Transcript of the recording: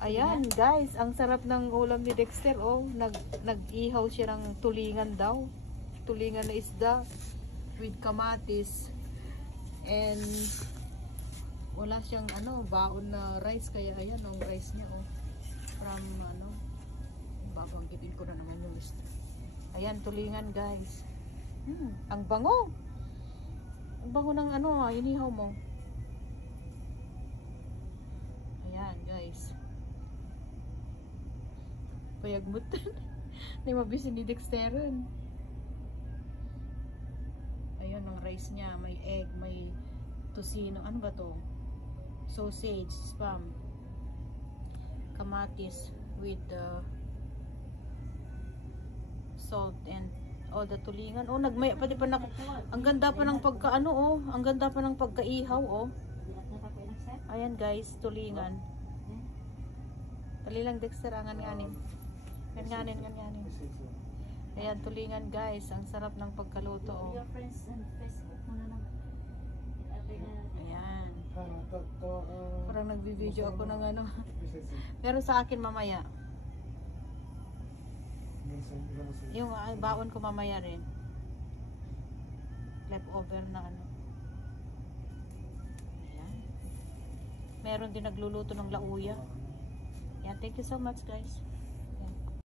Ayan, guys, ang sarap ng ulam ni Dexter. Oh, nag-ihaw siya ng tulingan daw. Tulingan na isda with kamatis. And wala siyang baon na rice, kaya ayan ang rice niya from babanggitin ko na naman yung list. Ayan, tulingan, guys. Ang bango. Ang bango ng inihaw mo. Ayan, guys. Payagmutan. Hindi mabisin ni Dexteron. Ayun ang rice niya. May egg, may tocino. Ano ba to? Sausage, spam. Kamatis with salt and all the tulingan. Oh, nagmaya pa di pa ang ganda pa ng ang ganda pa ng pagkaihaw, Ayan, guys, tulingan. Dali lang, Dexter, angan-nganin. Ganganin. Ayan, tulingan, guys. Ang sarap ng pagkaluto, Ayan. Parang nagbibideo ako ng Pero sa akin mamaya. Yung baon ko mamaya rin. Leftover na Ayan. Meron din nagluluto ng lauya. Ayan, thank you so much, guys.